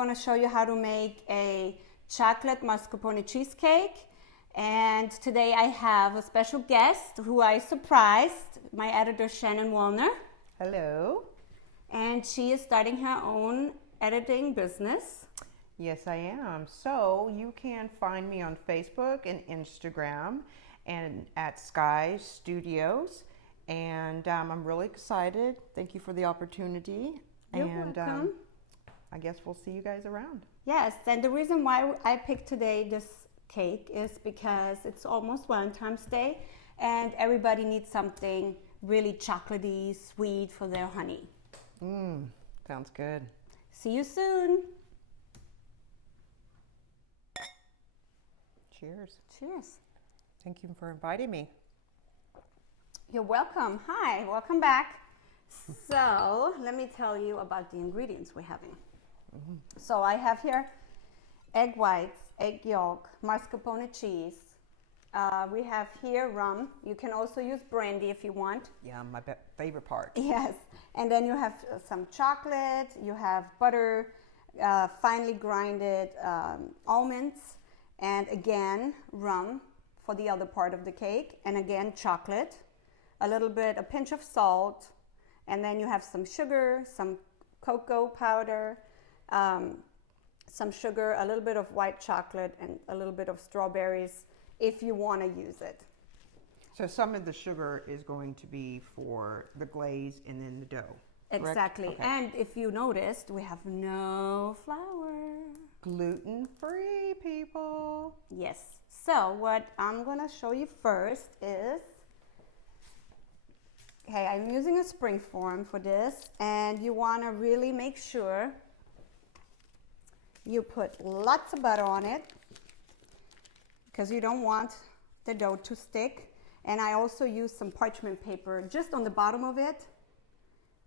going to show you how to make a chocolate mascarpone cheesecake. And today I have a special guest who I surprised, my editor Shannon Wallner. Hello. And she is starting her own editing business. Yes, I am. So you can find me on Facebook and Instagram and at Sky Studios. And I'm really excited. Thank you for the opportunity. You're welcome. I guess we'll see you guys around. Yes, and the reason why I picked today this cake is because it's almost Valentine's Day and everybody needs something really chocolatey, sweet for their honey. Sounds good. See you soon. Cheers. Cheers. Thank you for inviting me. You're welcome. Hi, welcome back. So let me tell you about the ingredients we're having. So I have here egg whites, egg yolk, mascarpone cheese. We have here rum. You can also use brandy if you want. Yeah, my favorite part. Yes. And then you have some chocolate. You have butter, finely grinded almonds, and again rum for the other part of the cake, and again chocolate, a pinch of salt, and then you have some sugar, some cocoa powder, some sugar, a little bit of white chocolate, and a little bit of strawberries if you want to use it. So some of the sugar is going to be for the glaze and then the dough. Exactly. Okay. And if you noticed, we have no flour. Gluten-free, people. Yes. So what I'm going to show you first is, okay, I'm using a spring form for this, and you want to really make sure you put lots of butter on it because you don't want the dough to stick. And I also use some parchment paper just on the bottom of it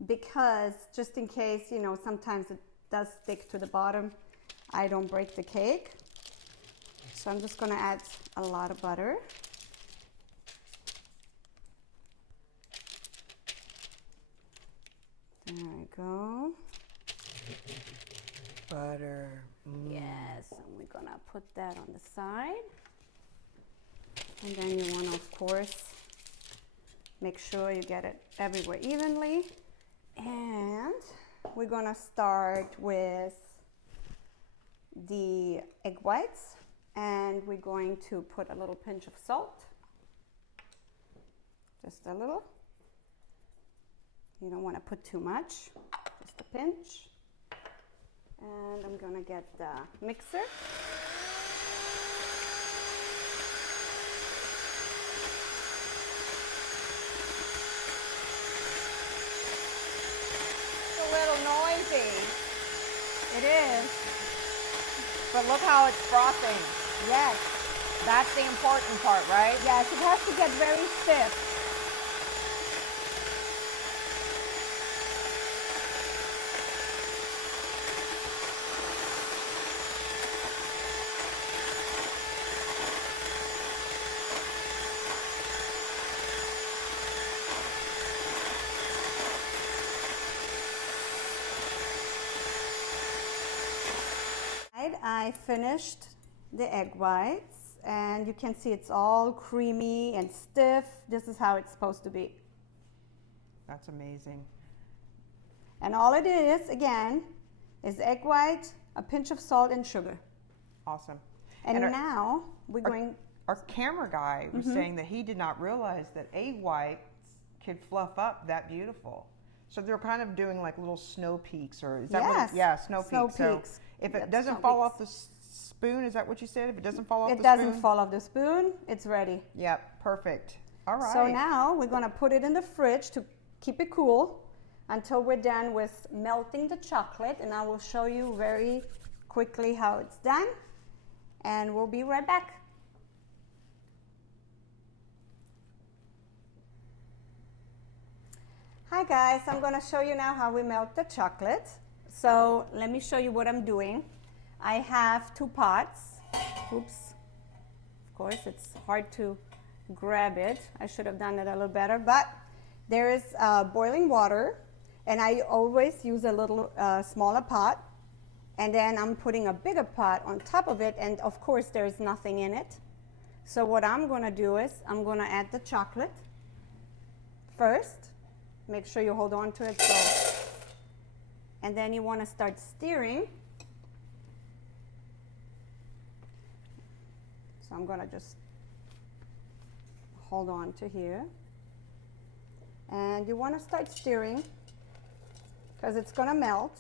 because just in case, you know, sometimes it does stick to the bottom, I don't break the cake. So I'm just going to add a lot of butter. There we go. Butter. Yes, and we're going to put that on the side. And then you want to, of course, make sure you get it everywhere evenly. And we're going to start with the egg whites. And we're going to put a little pinch of salt. Just a little. You don't want to put too much, just a pinch. And I'm going to get the mixer. It's a little noisy. It is. But look how it's frothing. Yes. That's the important part, right? Yes, it has to get very stiff. I finished the egg whites, and you can see it's all creamy and stiff. This is how it's supposed to be. That's amazing. And all it is, again, is egg white, a pinch of salt, and sugar. Awesome. And now we're going... Our camera guy was saying that he did not realize that egg whites could fluff up that beautiful. So they're kind of doing like little snow peaks, or is that yes. what? Yeah, snow peaks. So peaks. if it doesn't fall off the spoon, is that what you said? If it doesn't fall off the spoon? It doesn't fall off the spoon, it's ready. Yep, perfect. All right. So now we're going to put it in the fridge to keep it cool until we're done with melting the chocolate, and I will show you very quickly how it's done, and we'll be right back. Hi guys, I'm going to show you now how we melt the chocolate. So let me show you what I'm doing. I have 2 pots. Oops. Of course, it's hard to grab it. I should have done it a little better, but there is boiling water, and I always use a little smaller pot. And then I'm putting a bigger pot on top of it, and of course there's nothing in it. So what I'm gonna do is I'm gonna add the chocolate first. Make sure you hold on to it. So, and then you wanna start stirring. So I'm gonna just hold on to here. And you wanna start stirring because it's gonna melt.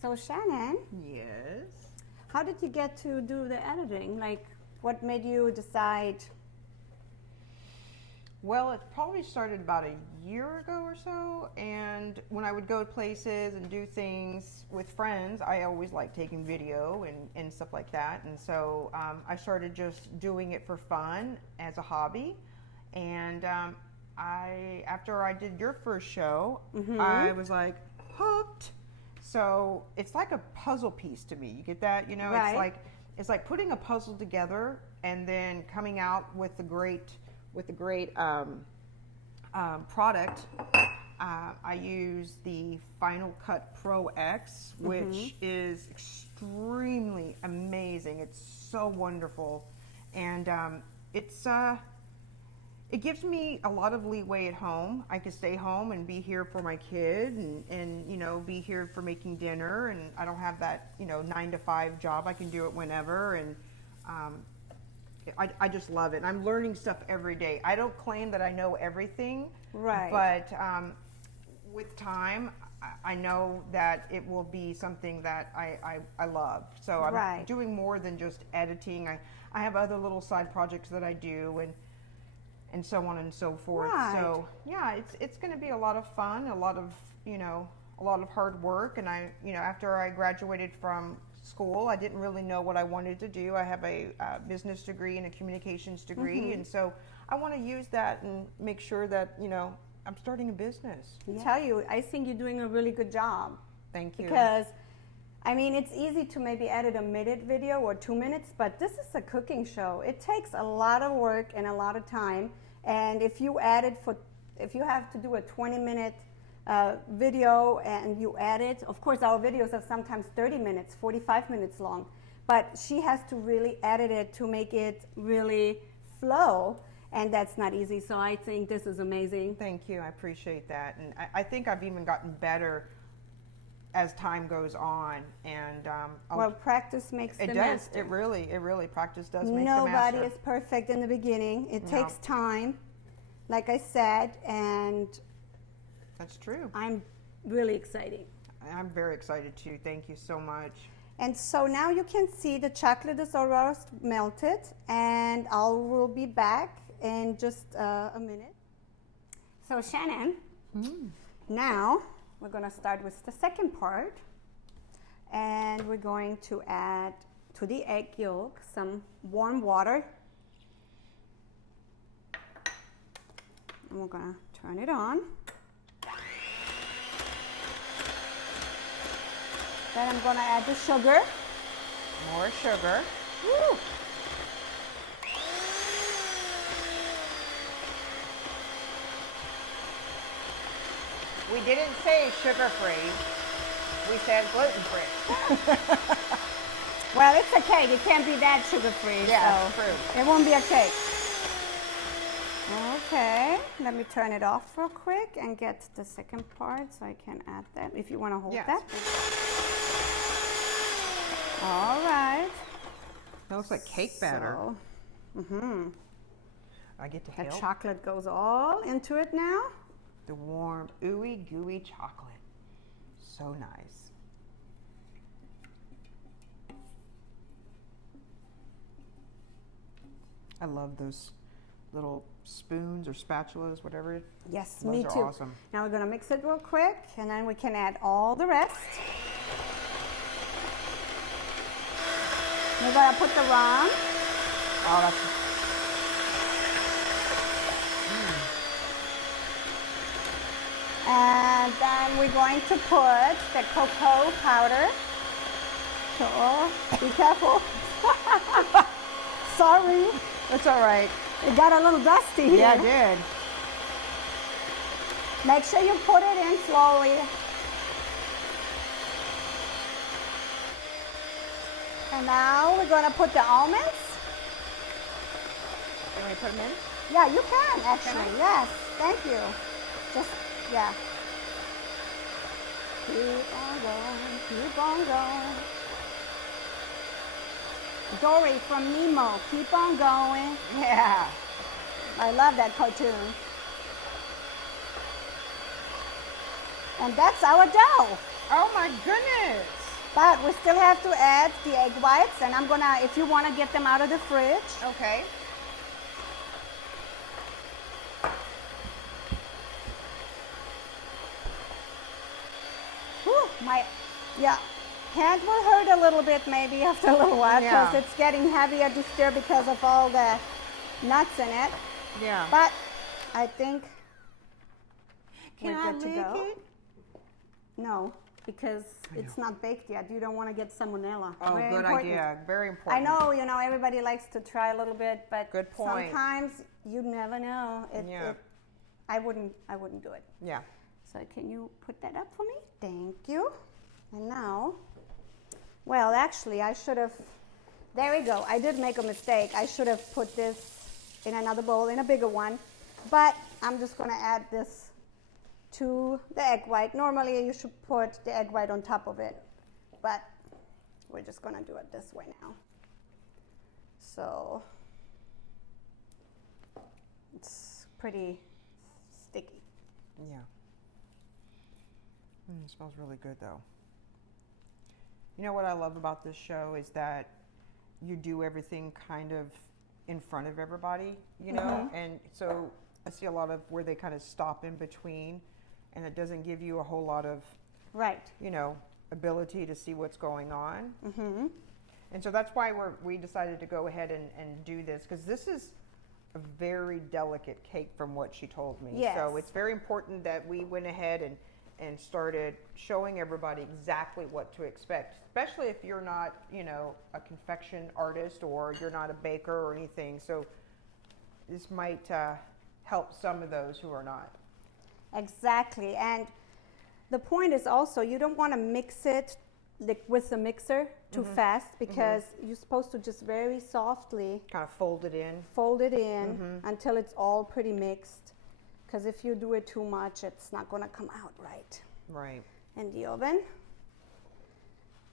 So Shannon, Yes. how did you get to do the editing? Like, what made you decide? Well, it probably started about a year ago or so, and when I would go places and do things with friends, I always liked taking video and stuff like that, and so I started just doing it for fun as a hobby, and after I did your first show, I was like hooked. So it's like a puzzle piece to me. You get that? You know, Right. it's like putting a puzzle together and then coming out with a great product. I use the Final Cut Pro X, which is extremely amazing. It's so wonderful, and it gives me a lot of leeway at home. I can stay home and be here for my kid and you know, be here for making dinner, and I don't have that, you know, 9 to 5 job. I can do it whenever, and I just love it. And I'm learning stuff every day. I don't claim that I know everything, Right. but with time, I know that it will be something that I love. So I'm Right. doing more than just editing. I have other little side projects that I do, and so on and so forth. Right. So yeah, it's going to be a lot of fun, a lot of, you know, a lot of hard work. And I, you know, after I graduated from school, I didn't really know what I wanted to do. I have a business degree and a communications degree, and so I want to use that and make sure that, you know, I'm starting a business. I tell you, I think you're doing a really good job. Thank you. Because, I mean, it's easy to maybe edit a minute video or 2 minutes, but this is a cooking show. It takes a lot of work and a lot of time. And if you have to do a 20-minute video and you add it, of course our videos are sometimes 30 minutes, 45 minutes long, but she has to really edit it to make it really flow, and that's not easy. So I think this is amazing. Thank you. I appreciate that. And I think I've even gotten better as time goes on. And Well, practice makes the it does. master. It really practice does make the Nobody master. is perfect in the beginning. It No. takes time, like I said, and That's true. I'm really excited. I'm very excited too. Thank you so much. And so now you can see the chocolate is almost melted, and I will be back in just a minute. So Shannon, now we're going to start with the second part, and we're going to add to the egg yolk some warm water. And we're going to turn it on. Then I'm going to add the sugar. More sugar. Woo. We didn't say sugar-free. We said gluten-free. Well, it's a cake. It can't be that sugar-free. Yeah, so true. it won't be a cake. Okay, let me turn it off real quick and get the second part so I can add that. If you want to hold Yes. that. All right. That looks like cake batter. So, I get to the help. chocolate goes all into it now. The warm, ooey gooey chocolate. So nice. I love those little spoons or spatulas, whatever. Yes, Those me are too. awesome. Now we're going to mix it real quick, and then we can add all the rest. We're going to put the rum. Oh, that's And then we're going to put the cocoa powder. So, be careful. Sorry. It's all right. It got a little dusty here. Yeah, I did. Make sure you put it in slowly. And now we're going to put the almonds. Can we put them in? Yeah, you can actually. Can I? Yes, thank you. Just, yeah. Keep on going, keep on going. Dory from Nemo, keep on going. Yeah. I love that cartoon. And that's our dough. Oh my goodness. But we still have to add the egg whites, and I'm gonna, if you wanna get them out of the fridge. Okay. Whew, yeah, hand will hurt a little bit maybe after a little while because it's getting heavier to stir because of all the nuts in it. Yeah. But I think Can we're I good to lick go. it? No, because it's not baked yet. You don't want to get salmonella. Oh, Very good important. idea. Very I important. know, everybody likes to try a little bit, but Good point. sometimes you never know. I wouldn't do it. Yeah. So can you put that up for me? Thank you. And now, well, actually, I should have, there we go. I did make a mistake. I should have put this in another bowl, in a bigger one. But I'm just going to add this to the egg white. Normally, you should put the egg white on top of it. But we're just going to do it this way now. So it's pretty sticky. Yeah. It smells really good though. You know what I love about this show is that you do everything kind of in front of everybody, you know, and so I see a lot of where they kind of stop in between, and it doesn't give you a whole lot of, you know, ability to see what's going on. And so that's why we decided to go ahead and do this, because this is a very delicate cake from what she told me. Yes. So it's very important that we went ahead and started showing everybody exactly what to expect, especially if you're not, you know, a confection artist or you're not a baker or anything. So this might help some of those who are not. Exactly. And the point is also, you don't want to mix it with the mixer too fast, because you're supposed to just very softly kind of fold it in until it's all pretty mixed. Because if you do it too much, it's not going to come out right in the oven.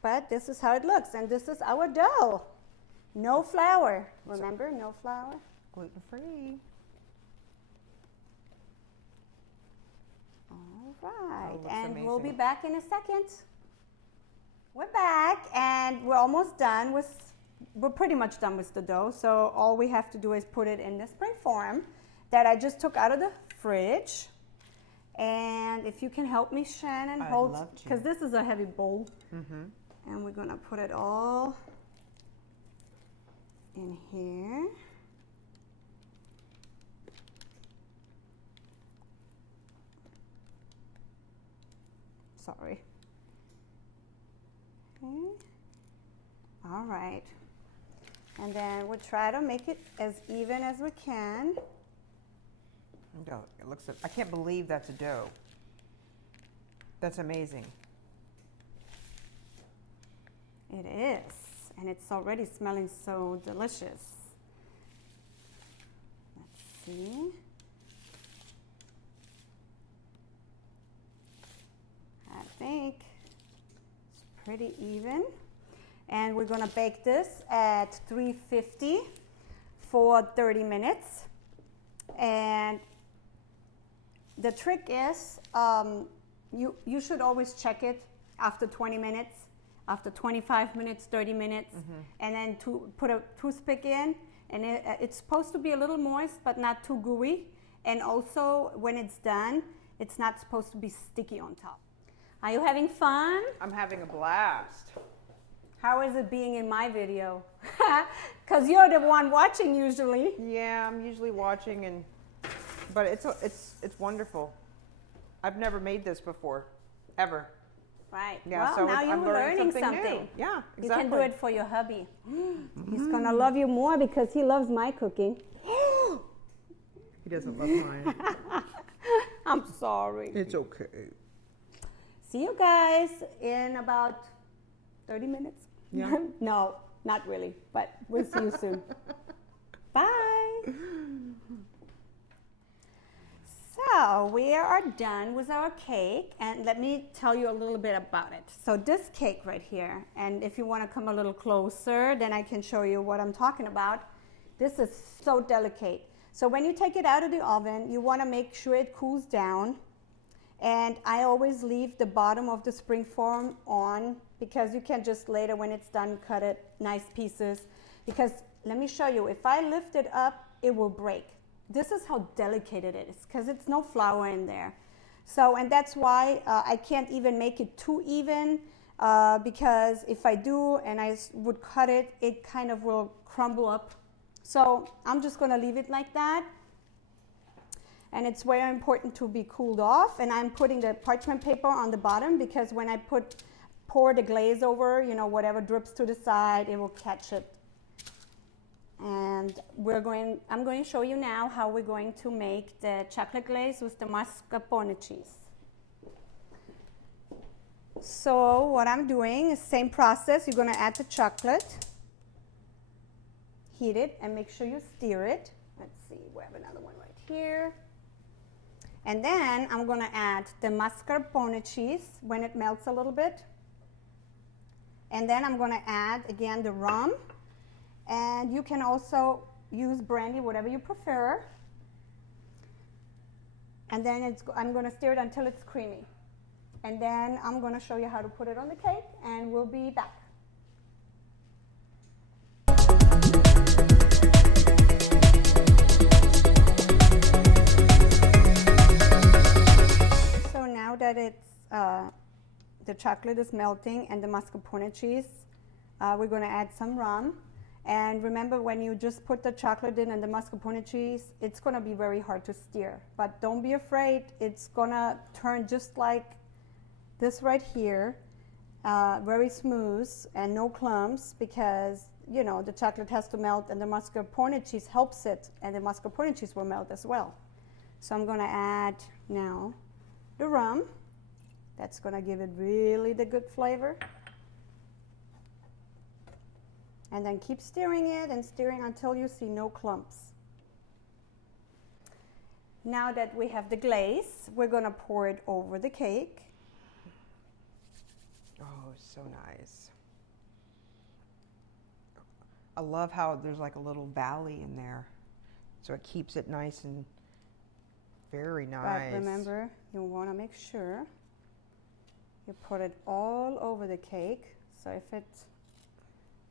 But this is how it looks, and this is our dough. No flour. Remember, no flour. Gluten-free. All right, Oh, and amazing. we'll be back in a second. We're back, and we're almost done we're pretty much done with the dough. So all we have to do is put it in the spray form that I just took out of the fridge. And if you can help me, Shannon, hold, because this is a heavy bowl. And we're gonna put it all in here. Sorry. Okay. All right. And then we'll try to make it as even as we can. Oh, it looks, I can't believe that's a dough. That's amazing. It is, and it's already smelling so delicious. Let's see. I think it's pretty even. And we're gonna bake this at 350 for 30 minutes. And the trick is, you should always check it after 20 minutes, after 25 minutes, 30 minutes, and then to put a toothpick in, and it's supposed to be a little moist, but not too gooey. And also, when it's done, it's not supposed to be sticky on top. Are you having fun? I'm having a blast. How is it being in my video? Because you're the one watching usually. Yeah, I'm usually watching, but it's wonderful. I've never made this before, ever. Right. Yeah, well, so now I'm you're learning learning something something. new. Yeah, exactly. You can do it for your hubby. He's gonna love you more because he loves my cooking. He doesn't love mine. I'm sorry. It's okay. See you guys in about 30 minutes. Yeah. No, Not really, but we'll see you soon. Bye. So we are done with our cake, and let me tell you a little bit about it. So this cake right here, and if you want to come a little closer, then I can show you what I'm talking about. This is so delicate. So when you take it out of the oven, you want to make sure it cools down. And I always leave the bottom of the spring form on, because you can just later when it's done cut it nice pieces. Because let me show you, if I lift it up, it will break. This is how delicate it is, because it's no flour in there. So, and that's why I can't even make it too even, because if I do and I would cut it, it kind of will crumble up. So I'm just going to leave it like that. And it's very important to be cooled off. And I'm putting the parchment paper on the bottom, because when I pour the glaze over, you know, whatever drips to the side, it will catch it. And I'm going to show you now how we're going to make the chocolate glaze with the mascarpone cheese. So what I'm doing is same process. You're going to add the chocolate, heat it, and make sure you stir it. Let's see, we have another one right here. And then I'm going to add the mascarpone cheese when it melts a little bit. And then I'm going to add again the rum. And you can also use brandy, whatever you prefer. And then I'm going to stir it until it's creamy. And then I'm going to show you how to put it on the cake, and we'll be back. So now that the chocolate is melting and the mascarpone cheese, we're going to add some rum. And remember, when you just put the chocolate in and the mascarpone cheese, it's going to be very hard to stir. But don't be afraid. It's going to turn just like this right here, very smooth and no clumps, because, you know, the chocolate has to melt and the mascarpone cheese helps it, and the mascarpone cheese will melt as well. So I'm going to add now the rum. That's going to give it really the good flavor. And then keep stirring it and stirring until you see no clumps. Now that we have the glaze, we're going to pour it over the cake. Oh, so nice. I love how there's like a little valley in there, so it keeps it nice and very nice. But remember, you want to make sure you put it all over the cake. So if it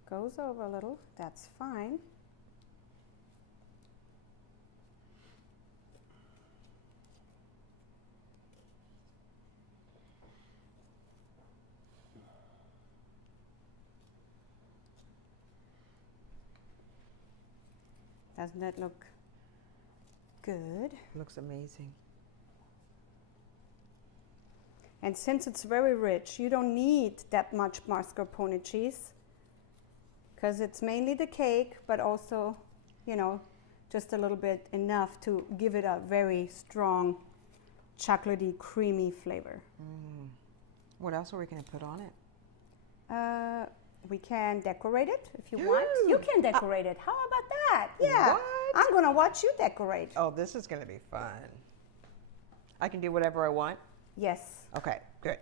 goes over a little, that's fine. Doesn't that look good? Looks amazing. And since it's very rich, you don't need that much mascarpone cheese, because it's mainly the cake, but also, you know, just a little bit enough to give it a very strong chocolatey, creamy flavor. Mm. What else are we going to put on it? We can decorate it if you want. You can decorate it. How about that? Yeah. What? I'm going to watch you decorate. Oh, this is going to be fun. I can do whatever I want? Yes. Okay, good.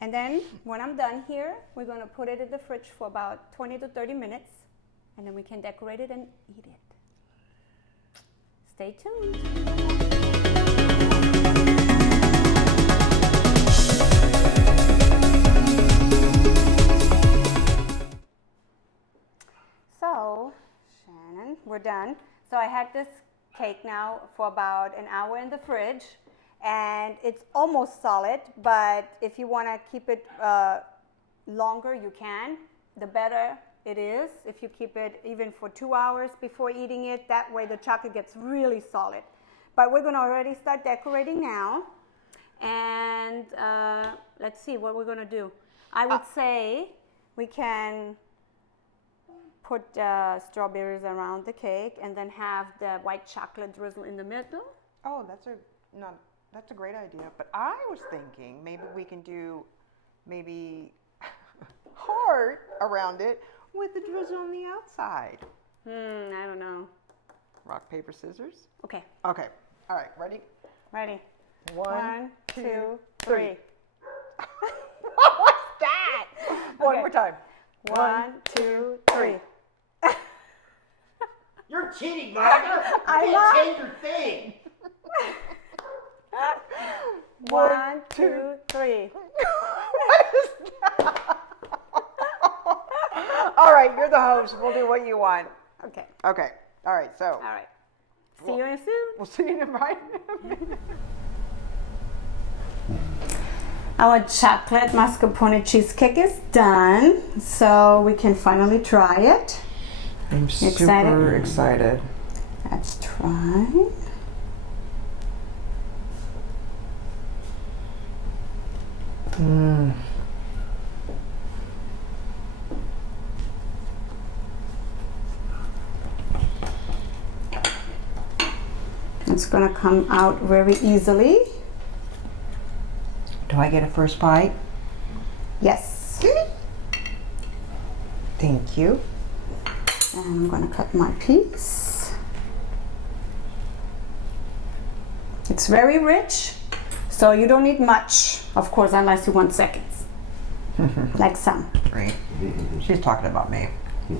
And then when I'm done here, we're going to put it in the fridge for about 20 to 30 minutes, and then we can decorate it and eat it. Stay tuned. So, Shannon, we're done. So I had this cake now for about an hour in the fridge, and it's almost solid, but if you want to keep it longer, you can. The better it is if you keep it even for 2 hours before eating it. That way the chocolate gets really solid. But we're going to already start decorating now. And let's see what we're going to do. I would say we can put strawberries around the cake and then have the white chocolate drizzle in the middle. Oh, that's a great idea. But I was thinking maybe we can do maybe heart around it with the drizzle on the outside. I don't know. Rock, paper, scissors. Okay. Okay. All right. Ready? Ready. One, 2, 3. What was that? One more time. 1, 2, 3. You're cheating, Monika. You can't change your thing. 1, 2, 3. What is that? All right, you're the host. We'll do what you want. Okay. Okay. All right. So. All right. See you in soon. We'll see you in a minute. Our chocolate mascarpone cheesecake is done, so we can finally try it. I'm super excited. Let's try. It's gonna come out very easily. Do I get a first bite? Yes. Thank you. And I'm gonna cut my piece. It's very rich, so you don't need much, of course, unless you want seconds. Like some. Right. She's talking about me. Oh,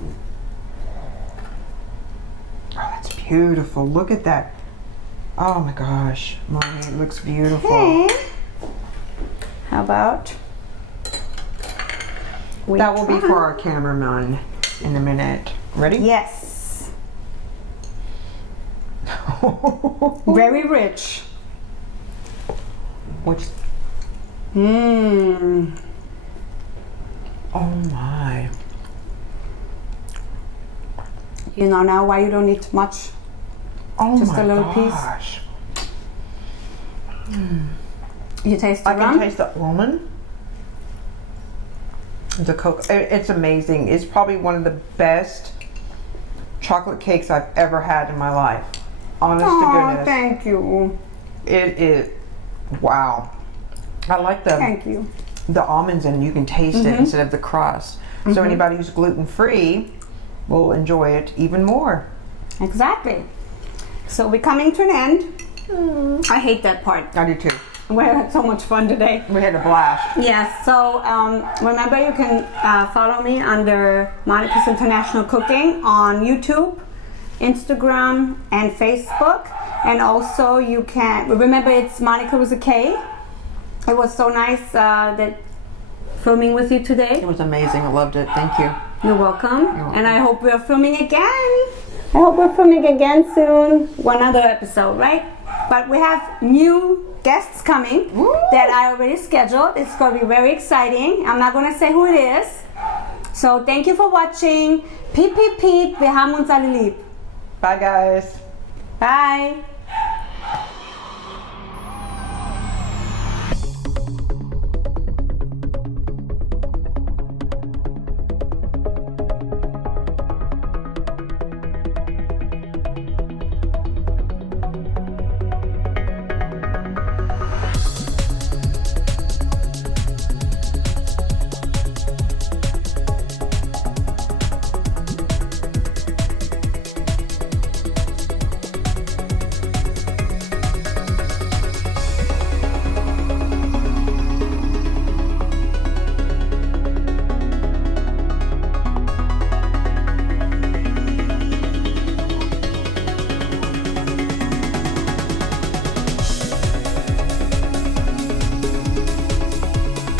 that's beautiful. Look at that. Oh my gosh, Mommy, it looks beautiful. Hey. How about? That will be for our cameraman in a minute. Ready? Yes. Very rich. Which? Mmm. Oh my. You know now why you don't need much. Oh Just my a little gosh. piece. You taste the I rum? can taste the almond. The cocoa. It's amazing. It's probably one of the best chocolate cakes I've ever had in my life. Honest to goodness. Thank you. It is. Wow. I like Thank you. the almonds, and you can taste it instead of the crust. So anybody who's gluten-free will enjoy it even more. Exactly. So we're coming to an end. I hate that part. I do too. We had so much fun today. We had a blast. Yes, so remember you can follow me under Monika's International Cooking on YouTube, Instagram, and Facebook. And also you can, remember it's Monika with a K. It was so nice that filming with you today. It was amazing. I loved it. Thank you. You're welcome. And I hope we're filming again. I hope we're filming again soon. One other episode, right? But we have new guests coming that I already scheduled. It's going to be very exciting. I'm not going to say who it is. So thank you for watching. Piep, piep, piep. Wir haben uns alle lieb. Bye, guys. Bye.